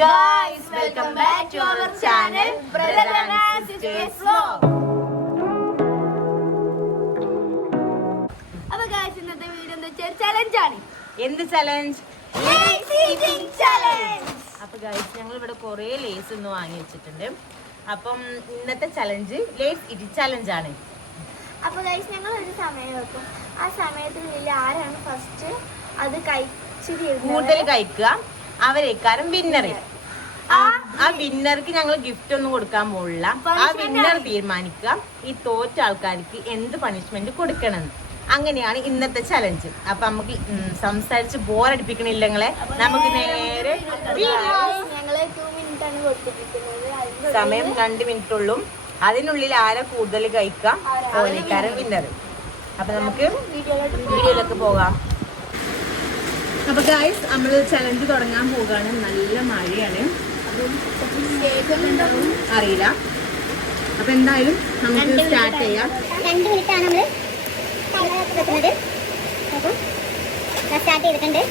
guys, welcome back to our channel Brother and Sisters Vlog. അപ്പോൾ guys ഇന്നത്തെ video എന്താ വെച്ചാൽ ചലഞ്ച് ആണ്. എന്ത് ചലഞ്ച്? Lace eating challenge. അപ്പോൾ guys ഞങ്ങൾ ഇവിടെ കുറേ ലേസ് ഒന്ന് വാങ്ങി വെച്ചിട്ടുണ്ട്. അപ്പം ഇന്നത്തെ ചലഞ്ച് ലേസ് ഈറ്റിംഗ് ചലഞ്ച് ആണ്. അപ്പോൾ guys ഞങ്ങൾ ഒരു സമയം വെക്കും. ആ സമയത്തിനുള്ളിൽ ആരാണ് ഫസ്റ്റ് അത് കഴിച്ചു കൂടുതൽ കഴിക്കുക അവരേക്കാരം വിന്നർ. ആ വിന്നർക്ക് ഞങ്ങൾ ഗിഫ്റ്റ് ഒന്നും കൊടുക്കാൻ പോകില്ല. ആ വിന്നർ തീരുമാനിക്കുക ഈ തോറ്റ ആൾക്കാർക്ക് എന്ത് പണിഷ്മെന്റ് കൊടുക്കണം. അങ്ങനെയാണ് ഇന്നത്തെ ചലഞ്ച്. അപ്പൊ നമുക്ക് സംസാരിച്ച് ബോറടിപ്പിക്കണില്ല നിങ്ങളെ. നമുക്ക് നേരെ ഞങ്ങള് 2 മിനിറ്റ് ആണ് കൊടുത്തിരിക്കുന്നത്. സമയം 2 മിനിറ്റ് ഉള്ളൂ. അതിനുള്ളിൽ ആരെ കൂടുതൽ കഴിക്കാം ഓരേക്കാരൻ വിന്നർ. അപ്പൊ നമുക്ക് വീഡിയോയിലേക്ക് പോകാം. അപ്പൊ ഗൈസ് നമ്മൾ ചലഞ്ച് തുടങ്ങാൻ പോകാണ്. നല്ല മഴയാണ്, അറിയില്ല. അപ്പൊ എന്തായാലും നമുക്ക് സ്റ്റാർട്ട് ചെയ്യാം. 2 മിനിറ്റ് ആണ് നമ്മൾ വെക്കുന്നത്. അപ്പം സ്റ്റാർട്ട് ചെയ്തിട്ടുണ്ട്.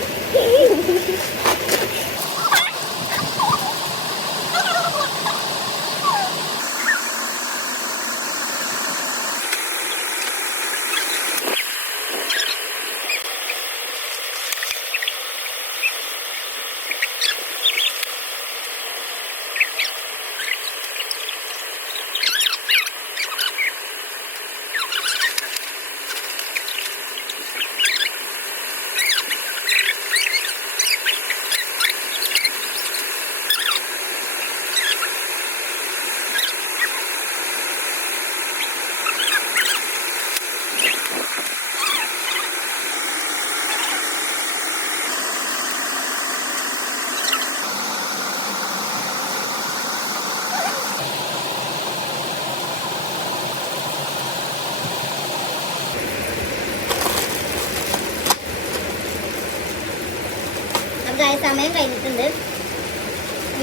സമയം കഴിഞ്ഞിട്ടുണ്ട്.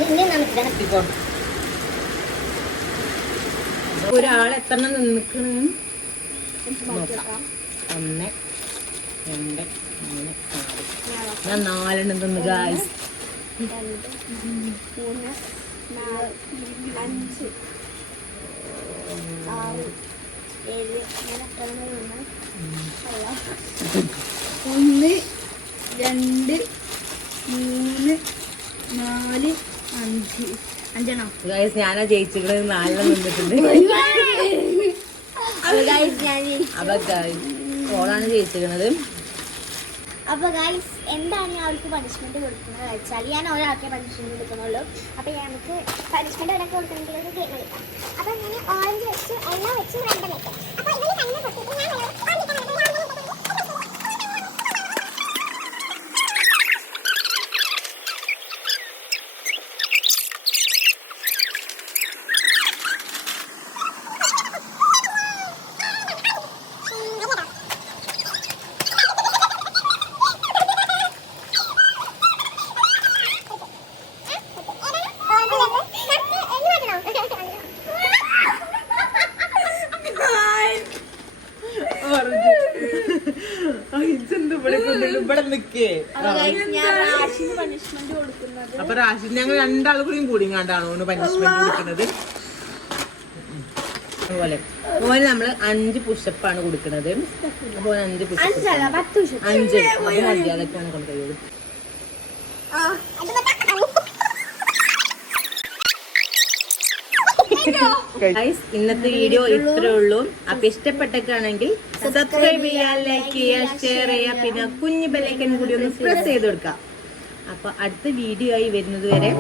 ഇനി നമുക്ക് ഒരാൾ എത്ര നിൽക്കണ് നോക്കാം. 1 2 3 4 ഞാൻ 4 തിന്നു ഗായ്സ്. 2 3 4 5 6 7 1 2 3 4 5 5 ഗായ്സ് ഞാനാ ജയിച്ചിട്ട് 4 നിന്നിട്ടുണ്ട്. അപ്പൊ ഗായ്സ് ഓളാണ് ജയിച്ചിരിക്കുന്നത്. അപ്പോൾ ഗൈസ് എന്താണ് അവർക്ക് പണിഷ്മെന്റ് കൊടുക്കുന്നത് വെച്ചാൽ ഞാൻ ഒരാൾക്കേ പണിഷ്മെന്റ് കൊടുക്കുന്നുള്ളൂ. അപ്പോൾ നമുക്ക് പണിഷ്മെന്റ് ഒരാൾക്ക് കൊടുക്കണമെങ്കിൽ ഒരു ഗെയിം കളിക്കാം. അപ്പോൾ ഞാൻ ഓറഞ്ച് വെച്ച് എണ്ണ വെച്ച് റെഡ് വെക്കാം. അപ്പോൾ ഇതിൽ കണ്ണ് പൊട്ടിട്ട് ഞാൻ ഇവിടെ നിക്കേ. അപ്പൊ റാഷിദ് ഞങ്ങൾ 2 ആൾ കൂടി കണ്ടാണോ പനിഷ്മെന്റ് കൊടുക്കുന്നത്. അതുപോലെ ഓന് നമ്മള് 5 പുഷപ്പാണ് കൊടുക്കുന്നത്. അപ്പൊ 5 പുഷപ്പ് 5 അത് മതി. അതൊക്കെയാണ് കൊണ്ട് കഴിയുള്ളൂ. ഇന്നത്തെ വീഡിയോ ഇത്രേ ഉള്ളൂ. അപ്പൊ ഇഷ്ടപ്പെട്ടൊക്കെയാണെങ്കിൽ സബ്സ്ക്രൈബ് ചെയ്യാ, ലൈക്ക് ചെയ്യാ, ഷെയർ ചെയ്യാ, പിന്നെ കുഞ്ഞു ബെല്ലൈക്കൻ കൂടി ഒന്ന് പ്രസ് ചെയ്ത് കൊടുക്കാം. അപ്പൊ അടുത്ത വീഡിയോ ആയി വരുന്നത് വരെ